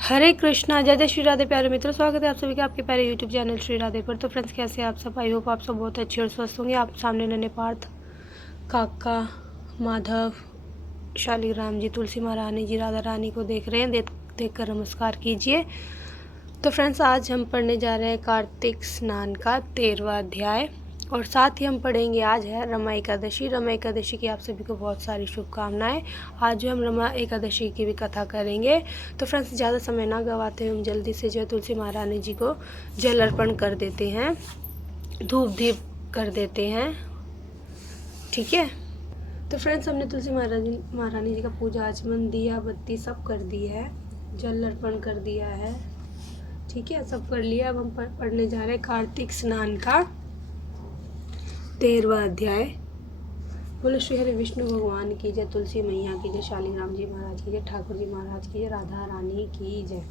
हरे कृष्णा, जय जय श्री राधे। प्यारे मित्रों, स्वागत है आप सभी का आपके प्यारे यूट्यूब चैनल श्री राधे पर। तो फ्रेंड्स, कैसे हैं आप सब? आई होप आप सब बहुत अच्छे और स्वस्थ होंगे। आप सामने नन्हे पार्थ, काका, माधव, शालिग्राम जी, तुलसी महारानी जी, राधा रानी को देख रहे हैं। देख कर नमस्कार कीजिए। तो फ्रेंड्स, आज हम पढ़ने जा रहे हैं कार्तिक स्नान का 13वां अध्याय, और साथ ही हम पढ़ेंगे, आज है रमा एकादशी। रमा एकादशी की आप सभी को बहुत सारी शुभकामनाएं। आज जो हम रमा एकादशी की भी कथा करेंगे। तो फ्रेंड्स, ज़्यादा समय ना गवाते हुए हम जल्दी से जो तुलसी महारानी जी को जल अर्पण कर देते हैं, धूप दीप कर देते हैं। ठीक है। तो फ्रेंड्स, हमने तुलसी महारानी जी का पूजा आचमन, दिया बत्ती सब कर दी है, जल अर्पण कर दिया है। ठीक है, सब कर लिया। अब हम पढ़ने जा रहे हैं कार्तिक स्नान का 13वां अध्याय। बोलो श्री हरि विष्णु भगवान की जय, तुलसी मैया की जय, शालिग्राम जी महाराज की जय, ठाकुर जी महाराज की जय, राधा रानी की जय।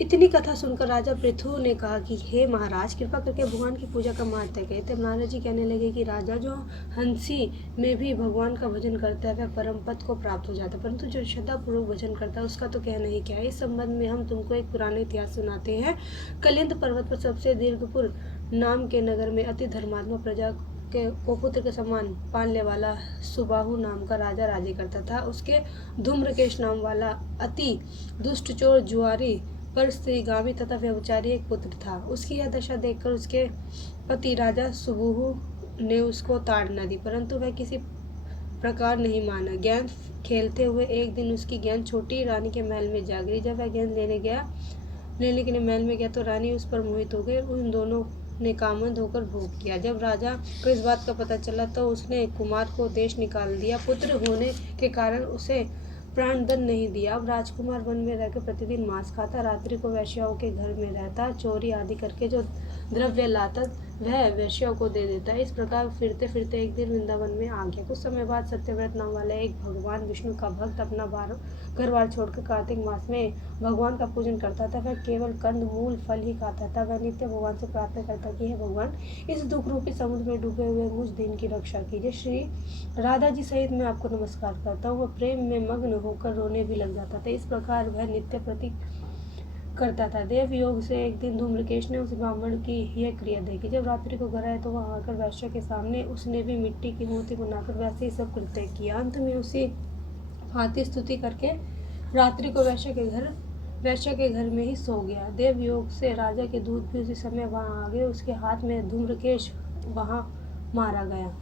इतनी कथा सुनकर राजा पृथु ने कहा कि हे महाराज, कृपा करके भगवान की पूजा का महत्व कहे। तब नारद जी कहने लगे कि राजा, जो हंसी में भी भगवान का भजन करता है वह परम पद को प्राप्त हो जाता है, परंतु जो श्रद्धापूर्वक भजन करता है उसका तो कहना ही क्या है। इस संबंध में हम तुमको एक पुराना इतिहास सुनाते हैं। कलिंद पर्वत पर सबसे दीर्घपुर नाम के नगर में अति धर्मात्मा प्रजा को पुत्र के समान पालने वाला सुबाहु नाम का राजा राज्य करता था। उसके धूम्रकेश नाम वाला अति दुष्ट चोर जुआरी पर स्त्रीगामी तथा व्यभिचारी एक पुत्र था। उसकी यह दशा देखकर उसके पति राजा सुबुहु ने उसको ताड़ना दी, परंतु वह किसी प्रकार नहीं माना। गेंद खेलते हुए एक दिन उसकी गेंद छोटी रानी के महल में जा गिरी। जब वह गेंद लेने के लिए महल में गया तो रानी उस पर मोहित हो गई। उन दोनों ने कामंद होकर भोग किया। जब राजा को इस बात का पता चला तो उसने कुमार को देश निकाल दिया। पुत्र होने के कारण उसे प्राणदंड नहीं दिया। अब राजकुमार वन में रहकर प्रतिदिन मांस खाता, रात्रि को वेश्याओं के घर में रहता, चोरी आदि करके जो द्रव्य लाता वह वेश्याओं को दे देता। इस प्रकार फिरते फिरते एक दिन वृंदावन में आ गया। कुछ समय बाद सत्यव्रत नाम वाला एक भगवान विष्णु का भक्त अपना घर बार छोड़कर कार्तिक मास में भगवान का पूजन करता था। वह केवल कंद मूल फल ही खाता था। वह नित्य भगवान से प्रार्थना करता कि हे भगवान, इस दुख रूपी समुद्र में डूबे हुए मुझ दिन की रक्षा कीजिए। श्री राधा जी सहित मैं आपको नमस्कार करता हूँ। वह प्रेम में मग्न होकर रोने भी लग जाता था। इस प्रकार वह नित्य प्रति करता था। देव योग से एक दिन धूम्रकेश ने उस ब्राह्मण की यह क्रिया देखी। जब रात्रि को घर आए तो वहां आकर वैश्य के सामने उसने भी मिट्टी की मूर्ति बनाकर वैसे ही सब कृत्य किया। अंत में उसी भांति स्तुति करके रात्रि को वैश्य के घर में ही सो गया। देव योग से राजा के दूत भी उसी समय वहां आ गए। उसके हाथ में धूम्रकेश वहां मारा गया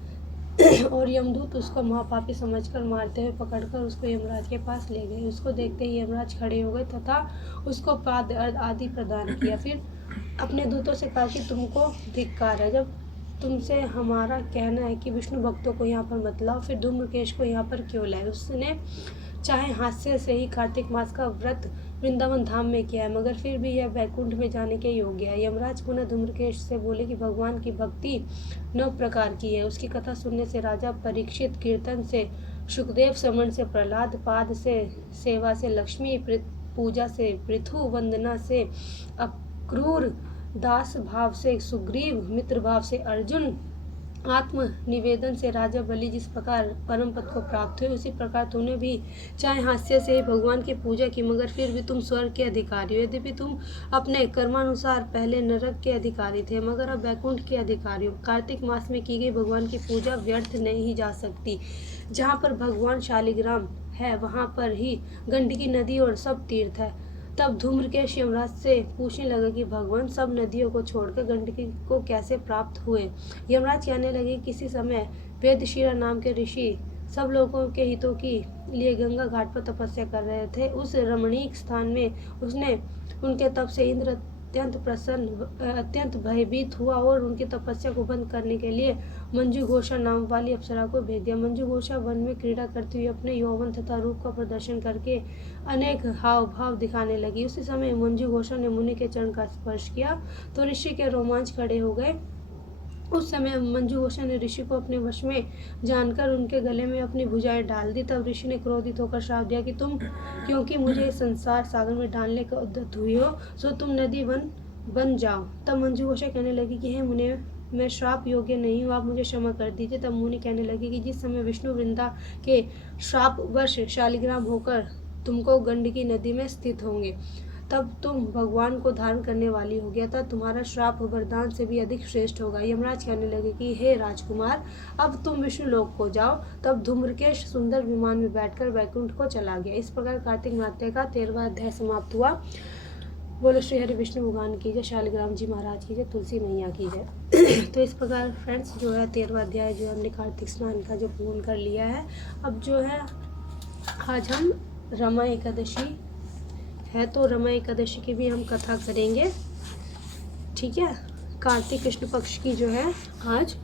और यमदूत उसको महापापी समझकर मारते हुए पकड़कर उसको यमराज के पास ले गए। उसको देखते ही यमराज खड़े हो गए तथा उसको पाद आदि प्रदान किया। फिर अपने दूतों से कहा कि तुमको धिक्कार है, जब तुमसे हमारा कहना है कि विष्णु भक्तों को यहाँ पर मत लाओ, फिर धूम्रकेश को यहाँ पर क्यों लाए? उसने चाहे हास्य से ही कार्तिक मास का व्रत वृंदावन धाम में किया है, मगर फिर भी यह वैकुंठ में जाने के योग्य है। यमराज पुनः धूम्रकेश से बोले कि भगवान की भक्ति 9 प्रकार की है। उसकी कथा सुनने से राजा परीक्षित, कीर्तन से सुखदेव, समन से प्रहलाद, पाद से सेवा से लक्ष्मी, पूजा से पृथु, वंदना से अक्रूर, दास भाव से सुग्रीव, मित्र भाव से अर्जुन, आत्म निवेदन से राजा बलि जिस प्रकार परम पद को प्राप्त हुए, उसी प्रकार तूने भी चाहे हास्य से भगवान की पूजा की, मगर फिर भी तुम स्वर्ग के अधिकारी हो। यद्यपि तुम अपने कर्मानुसार पहले नरक के अधिकारी थे, मगर अब वैकुंठ के अधिकारी हो। कार्तिक मास में की गई भगवान की पूजा व्यर्थ नहीं जा सकती। जहाँ पर भगवान शालिग्राम है वहाँ पर ही गंडकी नदी और सब तीर्थ है। तब धूम्रकेश यमराज से पूछने लगा कि भगवान सब नदियों को छोड़कर गंडकी को कैसे प्राप्त हुए? यमराज कहने लगे, किसी समय वेदशिरा नाम के ऋषि सब लोगों के हितों के लिए गंगा घाट पर तपस्या कर रहे थे। उस रमणीक स्थान में उसने उनके तप से इंद्र अत्यंत भयभीत हुआ और उनकी तपस्या को बंद करने के लिए मंजू घोषा नाम वाली अप्सरा को भेज दिया। मंजू घोषा वन में क्रीड़ा करती हुई अपने यौवन तथा रूप का प्रदर्शन करके अनेक हाव भाव दिखाने लगी। उसी समय मंजू घोषा ने मुनि के चरण का स्पर्श किया तो ऋषि के रोमांच खड़े हो गए। उस समय मंजू घोषा ने ऋषि को अपने वश में जानकर उनके गले में अपनी भुजाएं डाल दी। तब ऋषि ने क्रोधित होकर श्राप दिया कि तुम क्योंकि मुझे संसार सागर में डालने का उद्यत हुई हो, सो तुम नदी बन जाओ। तब मंजू घोषा कहने लगी कि हे मुने, मैं श्राप योग्य नहीं हूँ, आप मुझे क्षमा कर दीजिए। तब मुनि कहने लगे कि जिस समय विष्णु वृंदा के श्राप वश शालिग्राम होकर तुमको गंडकी नदी में स्थित होंगे, तब तुम भगवान को धारण करने वाली होगी, अतः तुम्हारा श्राप वरदान से भी अधिक श्रेष्ठ होगा। यमराज कहने लगे कि हे राजकुमार, अब तुम विष्णु लोक को जाओ। तब धूम्रकेश सुंदर विमान में बैठकर वैकुंठ को चला गया। इस प्रकार कार्तिक नाट्य का 13वां अध्याय समाप्त हुआ। बोलो श्री हरि विष्णु भगवान की जय, शालिग्राम जी महाराज की जय, तुलसी मैया की जय। तो इस प्रकार फ्रेंड्स जो है 13वां अध्याय जो हमने कार्तिक स्नान का जो पूर्ण कर लिया है। अब जो है आज हम रमा एकादशी है, तो रमा एकादशी की भी हम कथा करेंगे, ठीक है। कार्तिक कृष्ण पक्ष की जो है आज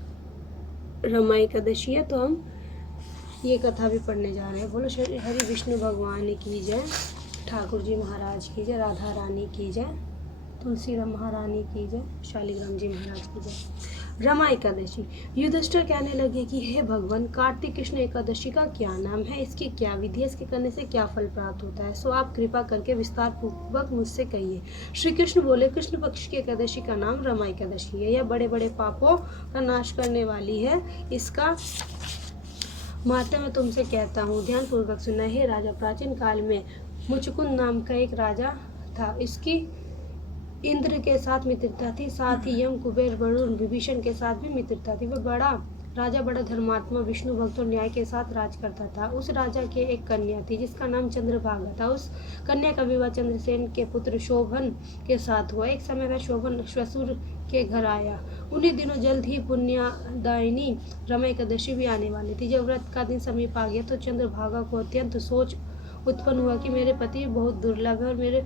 रमा एकादशी है, तो हम ये कथा भी पढ़ने जा रहे हैं। बोलो श्री हरि विष्णु भगवान की जय, ठाकुर जी महाराज की जय, राधा रानी की जय, तुलसी राम महारानी की जय, शालिग्राम जी महाराज की जय। रमा एकादशी। युधिष्ठिर कहने लगे कि हे भगवान, कार्तिक कृष्ण एकादशी का क्या नाम है, इसकी क्या विधि है, इसके करने से क्या फल प्राप्त होता है, सो आप कृपा करके विस्तार पूर्वक मुझसे कहिए। श्री कृष्ण बोले, कृष्ण पक्ष की एकादशी का नाम रमा एकादशी है। यह बड़े बड़े पापों का नाश करने वाली है। इसका माता मैं तुमसे कहता हूँ, ध्यान पूर्वक सुनना। हे राजा, प्राचीन काल में मुचकुंद नाम का एक राजा था। इसकी इंद्र के साथ मित्रता थी, साथ ही यम, कुबेर, वरुण, विभीषण के साथ भी मित्रता थी। वह बड़ा धर्मात्मा, विष्णु भक्त और न्याय के साथ राज करता था। उस राजा के एक कन्या थी जिसका नाम चंद्रभागा था। उस कन्या का विवाह चंद्रसेन के पुत्र शोभन के साथ हुआ। एक समय वह शोभन श्वशुर के घर आया। उन्हीं दिनों जल्द ही पुण्यदायिनी रमा एकादशी भी आने वाली थी। जब व्रत का दिन समीप आ गया तो चंद्रभागा को अत्यंत सोच उत्पन्न हुआ कि मेरे पति बहुत दुर्लभ है और मेरे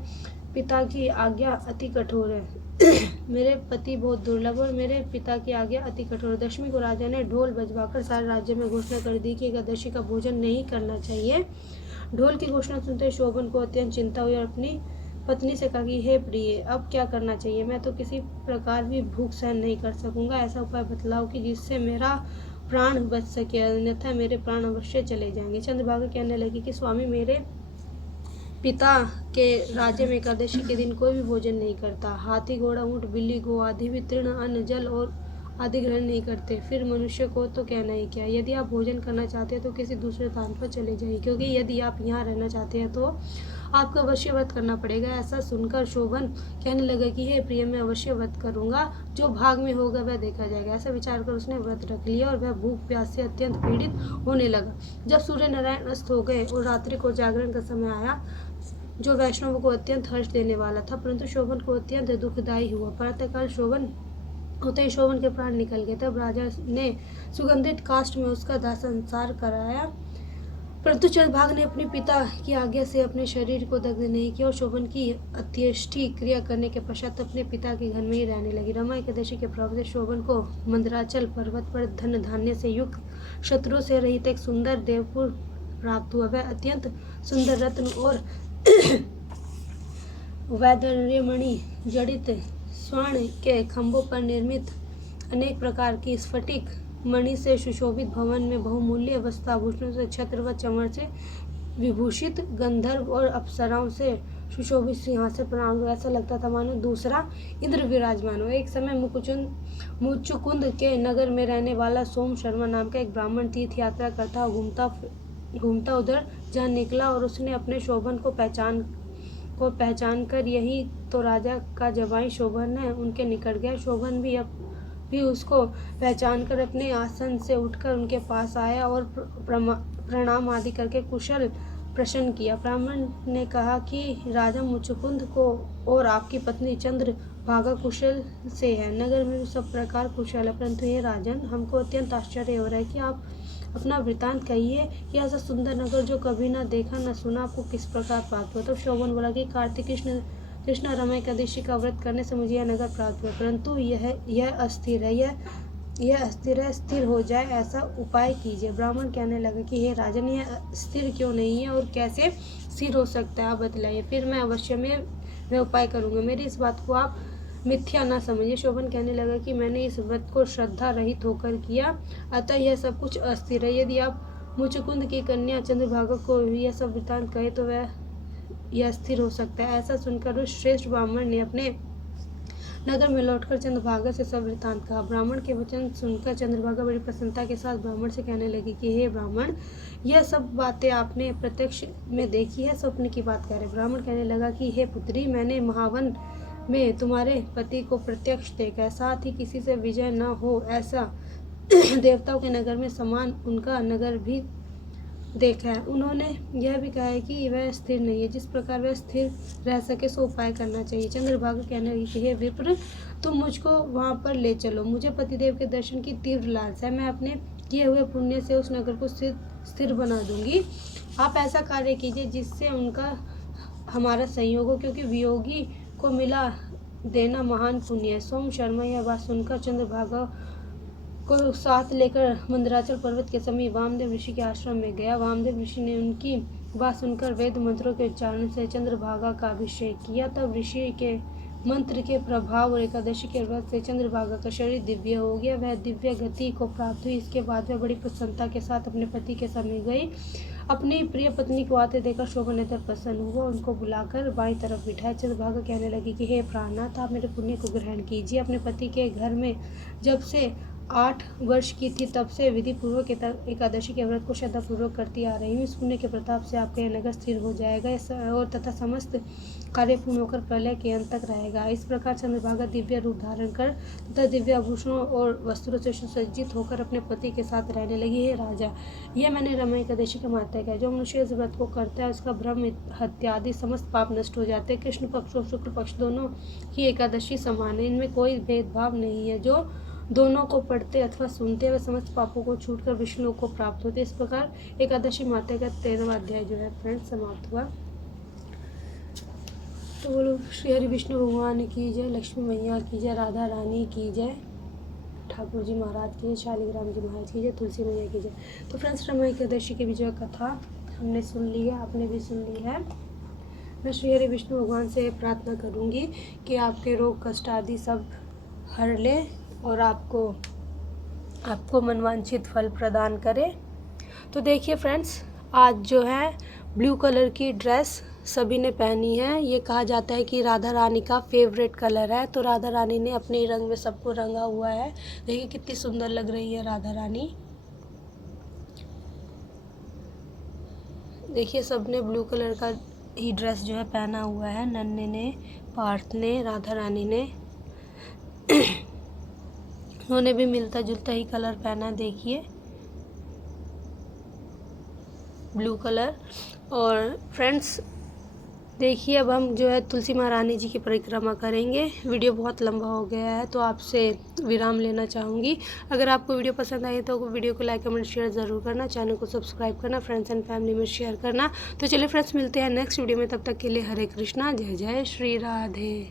पिता की आज्ञा अति कठोर है। मेरे पति बहुत दुर्लभ और मेरे पिता की आज्ञा अति कठोर। दशमी को राजा ने ढोल बजवाकर सारे राज्य में घोषणा कर दी कि एकादशी का भोजन नहीं करना चाहिए। ढोल की घोषणा सुनते शोभन को अत्यंत चिंता हुई और अपनी पत्नी से कहा कि हे प्रिय, अब क्या करना चाहिए, मैं तो किसी प्रकार भी भूख सहन नहीं कर सकूंगा। ऐसा उपाय बतलाओ कि जिससे मेरा प्राण बच सके, अन्यथा मेरे प्राण अवश्य चले जाएंगे। चंद्रभागा कहने लगी कि स्वामी, मेरे पिता के राज्य में एकादशी के दिन कोई भी भोजन नहीं करता। हाथी, घोड़ा, ऊंट, बिल्ली, गो आदि भी तृण, अन्न, जल और आदि ग्रहण नहीं करते। फिर मनुष्य को तो कहना ही क्या। यदि आप भोजन करना चाहते हैं तो किसी दूसरे स्थान पर चले जाइए, क्योंकि यदि आप यहाँ रहना चाहते हैं तो आपको अवश्य व्रत करना पड़ेगा। ऐसा सुनकर शोभन कहने लगा कि हे प्रिय, मैं अवश्य व्रत करूंगा, जो भाग में होगा वह देखा जाएगा। ऐसा विचार कर उसने व्रत रख लिया और वह भूख प्यास से अत्यंत पीड़ित होने लगा। जब सूर्य नारायण अस्त हो गए और रात्रि को जागरण का समय आया, जो वैष्णव को अत्यंत हर्ष देने वाला था, परंतु शोभन को अत्यंत दुखदायी हुआ। प्रातःकाल शोभन होते ही शोभन के प्राण निकल गए। तब राजा ने सुगंधित काष्ठ में उसका दाह संस्कार कराया, परंतु चंद्रभागा ने अपने पिता की आज्ञा से अपने शरीर को दग्ध नहीं किया और शोभन की अंत्येष्टि क्रिया करने के पश्चात अपने पिता के घर में ही रहने लगी। रमा एकादशी के प्रभाव से शोभन को मंदराचल पर्वत पर धन धान्य से युक्त, शत्रुओं से रहित एक सुंदर देवपुर प्राप्त हुआ। वह अत्यंत सुंदर रत्न और वैदर्यमणि जड़ित स्वर्ण के खंभों पर निर्मित अनेक प्रकार की स्फटिक मणि से सुशोभित भवन में बहुमूल्य वस्त्राभूषणों से, छत्र व चमर से विभूषित गंधर्व और अप्सराओं से सुशोभित सिंहासन पर ऐसा लगता था मानो दूसरा इंद्र विराजमान हो। एक समय मुचुकुंद के नगर में रहने वाला सोम शर्मा नाम का एक ब्राह्मण तीर्थ यात्रा करता घूमता उधर जा निकला और उसने अपने शोभन को पहचान कर यही तो राजा का जवाई शोभन है, उनके निकट गया। शोभन भी उसको पहचान कर अपने आसन से उठकर उनके पास आया और प्रणाम आदि करके कुशल प्रश्न किया। ब्राह्मण ने कहा कि राजा मुचुकुंद को और आपकी पत्नी चंद्रभागा कुशल से है, नगर में सब प्रकार कुशल है, परंतु ये राजन, हमको अत्यंत आश्चर्य हो रहा है कि आप अपना वृतांत कहिए कि ऐसा सुंदर नगर जो कभी ना देखा न सुना आपको किस प्रकार प्राप्त हुआ। तो शोभन बोला कि कार्तिक कृष्ण रमा एकादशी का व्रत करने से मुझे यह नगर प्राप्त हुआ, परंतु यह अस्थिर है, यह अस्थिर है, स्थिर हो जाए ऐसा उपाय कीजिए। ब्राह्मण कहने लगा कि हे राजन, यह स्थिर क्यों नहीं है और कैसे स्थिर हो सकता है, आप बतलाइए, फिर मैं अवश्य में वह उपाय करूँगा, मेरी इस बात को आप मिथ्या न समझिए। शोभन कहने लगा कि मैंने इस व्रत को श्रद्धा रहित होकर किया, अतः यह सब कुछ अस्थिर है। यदि आप मुचुकुंद की कन्या चंद्रभागा को यह सब वृतांत कहे तो यह स्थिर हो सकता है। ऐसा सुनकर उस श्रेष्ठ ब्राह्मण ने अपने नगर में लौटकर चंद्रभागा से सब वृत्तांत कहा। ब्राह्मण के वचन सुनकर चंद्रभागा बड़ी प्रसन्नता के साथ ब्राह्मण से कहने लगी कि हे ब्राह्मण, यह सब बातें आपने प्रत्यक्ष में देखी है, स्वप्न की बात कह रहे। ब्राह्मण कहने लगा कि हे पुत्री, मैंने महावन में तुम्हारे पति को प्रत्यक्ष देखा है, साथ ही किसी से विजय न हो ऐसा देवताओं के नगर में समान उनका नगर भी देखा है। उन्होंने यह भी कहा है कि वह स्थिर नहीं है, जिस प्रकार वह स्थिर रह सके सो उपाय करना चाहिए। चंद्रभागा कहने लगी कि हे विप्र, तुम मुझको वहाँ पर ले चलो, मुझे पतिदेव के दर्शन की तीव्र लालसा है, मैं अपने किए हुए पुण्य से उस नगर को स्थिर बना दूंगी। आप ऐसा कार्य कीजिए जिससे उनका हमारा संयोग हो, क्योंकि वियोगी को मिला देना महान पुण्य है। सोम शर्मा यह बात सुनकर चंद्रभागा को साथ लेकर मंदराचल पर्वत के समीप वामदेव ऋषि के आश्रम में गया। वामदेव ऋषि ने उनकी बात सुनकर वेद मंत्रों के उच्चारण से चंद्रभागा का अभिषेक किया। तब ऋषि के मंत्र के प्रभाव और एकादशी के व्रत से चंद्रभागा का शरीर दिव्य हो गया, वह दिव्य गति को प्राप्त हुई। इसके बाद वह बड़ी प्रसन्नता के साथ अपने पति के समीप गई। अपनी प्रिय पत्नी को आते देखकर शोभानेत्र प्रसन्न हुआ, उनको बुलाकर बाईं तरफ बिठाया। चंद्रभागा कहने लगी कि हे प्राणनाथ, आप मेरे पुण्य को ग्रहण कीजिए। अपने पति के घर में जब से 8 वर्ष की थी तब से विधि पूर्वक एकादशी के व्रत को श्रद्धापूर्वक करती आ रही हूँ। इस पुण्य के प्रताप से आपका यह नगर स्थिर हो जाएगा और तथा समस्त कार्य पूर्ण होकर प्रलय के अंत तक रहेगा। इस प्रकार चंद्रभागा दिव्य रूप धारण कर तथा दिव्य आभूषणों और वस्त्रों से सुसज्जित होकर अपने पति के साथ रहने लगी। हे राजा, यह मैंने रमा एकादशी का महत्व है। जो मनुष्य इस व्रत को करता है उसका भ्रम हत्या आदि समस्त पाप नष्ट हो जाते हैं। कृष्ण पक्ष और शुक्ल पक्ष दोनों ही एकादशी समान है, इनमें कोई भेदभाव नहीं है। जो दोनों को पढ़ते अथवा सुनते हैं वे समस्त पापों को छूटकर विष्णु को प्राप्त होते। इस प्रकार एकादशी माता का 13वां अध्याय जो है फ्रेंड्स समाप्त हुआ। तो बोलो श्री हरि विष्णु भगवान की जय, लक्ष्मी मैया की जय, राधा रानी की जय, ठाकुर जी महाराज की जय, शालिग्राम जी महाराज की जय, तुलसी मैया की जय। तो फ्रेंड्स रमा एकादशी की विजय कथा हमने सुन ली है, आपने भी सुन ली है। मैं श्री हरि विष्णु भगवान से प्रार्थना करूँगी कि आपके रोग कष्ट आदि सब हर ले और आपको मनवांछित फल प्रदान करे। तो देखिए फ्रेंड्स, आज जो है ब्लू कलर की ड्रेस सभी ने पहनी है। ये कहा जाता है कि राधा रानी का फेवरेट कलर है, तो राधा रानी ने अपने रंग में सबको रंगा हुआ है। देखिए कितनी सुंदर लग रही है राधा रानी। देखिए सबने ब्लू कलर का ही ड्रेस जो है पहना हुआ है, नन्हे ने, पार्थ ने, राधा रानी ने उन्होंने भी मिलता जुलता ही कलर पहना, देखिए ब्लू कलर। और फ्रेंड्स देखिए अब हम जो है तुलसी महारानी जी की परिक्रमा करेंगे। वीडियो बहुत लंबा हो गया है तो आपसे विराम लेना चाहूँगी। अगर आपको वीडियो पसंद आई तो वीडियो को लाइक कमेंट शेयर ज़रूर करना, चैनल को सब्सक्राइब करना, फ्रेंड्स एंड फैमिली में शेयर करना। तो चलिए फ्रेंड्स मिलते हैं नेक्स्ट वीडियो में, तब तक के लिए हरे कृष्णा, जय जय श्री राधे।